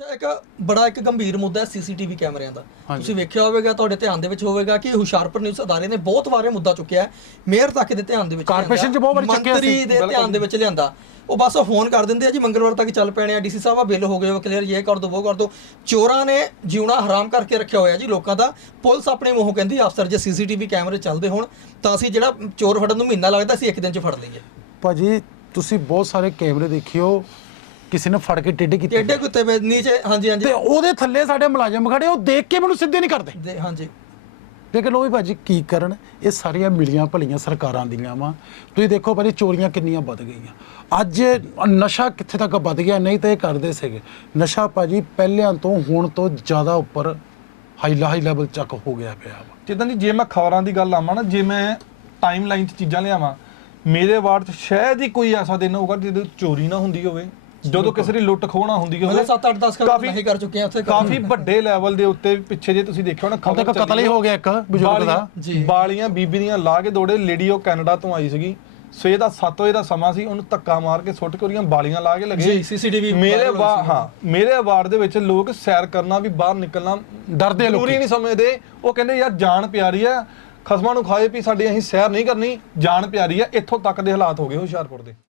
ਇੱਕ ਬੜਾ ਇੱਕ ਗੰਭੀਰ ਮੁੱਦਾ ਹੈ ਸੀਸੀਟੀਵੀ ਕੈਮਰਿਆਂ ਦਾ। ਤੁਸੀਂ ਵੇਖਿਆ ਹੋਵੇਗਾ ਤੁਹਾਡੇ ਧਿਆਨ ਦੇ ਵਿੱਚ ਹੋਵੇਗਾ ਕਿ ਹੁਸ਼ਿਆਰਪੁਰ ਨਿਊਜ਼ ਅਦਾਰੇ ਨੇ ਬਹੁਤ ਵਾਰ ਇਹ ਮੁੱਦਾ ਚੁੱਕਿਆ ਹੈ। ਮੇਅਰ ਤੱਕ ਦੇ ਧਿਆਨ ਦੇ ਵਿੱਚ ਕਾਰਪੋਰੇਸ਼ਨ 'ਚ ਬਹੁਤ ਵਾਰੀ ਚੱਕਿਆ ਸੀ। ਮੰਤਰੀ ਦੇ ਧਿਆਨ ਦੇ ਵਿੱਚ ਲਿਆਂਦਾ। ਉਹ ਬਸ ਫੋਨ ਕਰ ਦਿੰਦੇ ਆ ਜੀ ਮੰਗਲਵਾਰ ਤੱਕ ਚੱਲ ਪੈਣੇ ਆ। ਡੀਸੀ ਸਾਹਿਬ ਆ ਬਿੱਲ ਹੋ ਗਏ ਕਲੀਅਰ ਇਹ ਕਰ ਦੋ ਉਹ ਕਰ ਦੋ। ਚੋਰਾਂ ਨੇ ਜਿਉਣਾ ਹਰਾਮ ਕਰਕੇ ਰੱਖਿਆ ਹੋਇਆ ਜੀ ਲੋਕਾਂ ਦਾ। ਪੁਲਿਸ ਆਪਣੇ ਮੂੰਹੋਂ ਕਹਿੰਦੀ ਅਫਸਰ ਜੇ ਸੀਸੀਟੀਵੀ ਕੈਮਰੇ ਚੱਲਦੇ ਹੋਣ ਤਾਂ ਅਸੀਂ ਜਿਹੜਾ ਚੋਰ ਫੜਨ ਨੂੰ ਮਹੀਨਾ ਲੱਗਦਾ ਸੀ ਇੱਕ ਦਿਨ 'ਚ ਫੜ ਲਈਏ। ਭਾਜੀ ਤੁਸੀਂ ਬਹੁਤ ਸਾਰੇ ਕੈਮਰੇ ਦੇਖਿਓ ਕਿਸੇ ਨੇ ਫੜ ਕੇ ਟੇਢੇ ਕੀਤੇ ਟੇਡੇ ਕੁੱਤੇ ਵੇ ਨੀਚੇ ਹਾਂਜੀ ਹਾਂਜੀ। ਤੇ ਉਹਦੇ ਥੱਲੇ ਸਾਡੇ ਮੁਲਾਜ਼ਮ ਖੜੇ ਉਹ ਦੇਖ ਕੇ ਮੈਨੂੰ ਸਿੱਧੇ ਨਹੀਂ ਕਰਦੇ। ਦੇ- ਹਾਂਜੀ। ਲੇਕਿਨ ਉਹ ਵੀ ਭਾਜੀ ਕੀ ਕਰਨ? ਇਹ ਸਾਰੀਆਂ ਮਿਲੀਆਂ ਭਲੀਆਂ ਸਰਕਾਰਾਂ ਦੀਆਂ ਵਾ। ਤੁਸੀਂ ਦੇਖੋ ਭਾਜੀ ਚੋਰੀਆਂ ਕਿੰਨੀਆਂ ਵੱਧ ਗਈਆਂ। ਅੱਜ ਨਸ਼ਾ ਕਿੱਥੇ ਤੱਕ ਵੱਧ ਗਿਆ? ਨਹੀਂ ਤਾਂ ਇਹ ਕਰਦੇ ਸੀਗੇ। ਨਸ਼ਾ ਭਾਜੀ ਪਹਿਲਿਆਂ ਤੋਂ ਹੁਣ ਤੋਂ ਜ਼ਿਆਦਾ ਉੱਪਰ ਹਾਈ ਹਾਈ ਲੈਵਲ ਚੱਕ ਹੋ ਗਿਆ ਪਿਆ ਵਾ। ਜਿੱਦਾਂ ਦੀ ਜੇ ਮੈਂ ਖਬਰਾਂ ਦੀ ਗੱਲ ਆਵਾਂ ਨਾ ਜੇ ਮੈਂ ਟਾਈਮ ਲਾਈਨ 'ਚ ਚੀਜ਼ਾਂ ਲਿਆਵਾਂ ਮੇਰੇ ਵਾਰਡ 'ਚ ਸ਼ਾਇਦ ਹੀ ਕੋਈ ਐਸਾ ਦਿਨ ਹੋਊਗਾ ਜਦੋਂ ਚੋਰੀ ਨਾ ਹੁੰਦੀ ਹੋਵੇ। ਜਦੋਂ ਕਿਸੇ ਦੀ ਲੁੱਟ ਖੋਹਣਾ ਹੁੰਦੀ ਹੋਵੇ ਮਤਲਬ 7 8 10 ਕਰ ਕਾਫੀ- ਨਹੀਂ ਕਰ ਚੁੱਕੇ ਆ ਉੱਥੇ ਕਾਫੀ ਵੱਡੇ ਲੈਵਲ ਦੇ ਉੱਤੇ ਪਿੱਛੇ ਜੇ ਤੁਸੀਂ ਦੇਖਿਆ ਹੋਣਾ ਹੁਣ ਤੱਕ ਕਤਲ ਹੀ ਹੋ ਗਿਆ ਇੱਕ ਬਜ਼ੁਰਗ ਦਾ। ਬਾਲੀਆਂ ਬੀਬੀ ਦੀਆਂ ਲਾ ਕੇ ਦੌੜੇ ਲੇਡੀ ਉਹ ਕੈਨੇਡਾ ਤੋਂ ਆਈ ਸੀਗੀ ਸਵੇਰ ਦਾ 7 ਵਜੇ ਦਾ ਸਮਾਂ ਸੀ ਉਹਨੂੰ ਧੱਕਾ ਮਾਰ ਕੇ ਸੁੱਟ ਕੇ ਉਹਦੀਆਂ ਬਾਲੀਆਂ ਲਾ ਕੇ ਲੱਗੇ ਜੀ, CCTV ਮੇਰੇ। ਹਾਂ ਮੇਰੇ ਵਾਰਡ ਦੇ ਵਿੱਚ ਲੋਕ ਸੈਰ ਕਰਨਾ ਵੀ ਬਾਹਰ ਨਿਕਲਣਾ ਡਰਦੇ ਲੋਕੀ। ਜ਼ਰੂਰੀ ਨਹੀਂ ਸਮਝਦੇ ਉਹ ਕਹਿੰਦੇ ਯਾਰ ਜਾਨ ਪਿਆਰੀ ਆ ਖਸਮਾਂ ਨੂੰ ਖਾਏ ਵੀ ਸਾਡੀ ਅਸੀਂ ਸੈਰ ਨਹੀਂ ਕਰਨੀ ਜਾਨ ਪਿਆਰੀ ਆ ਇੱਥੋਂ ਤੱਕ ਦੇ ਹਾਲਾਤ ਹੋ ਗਏ ਹੁਸ਼ਿਆਰਪੁਰ ਦੇ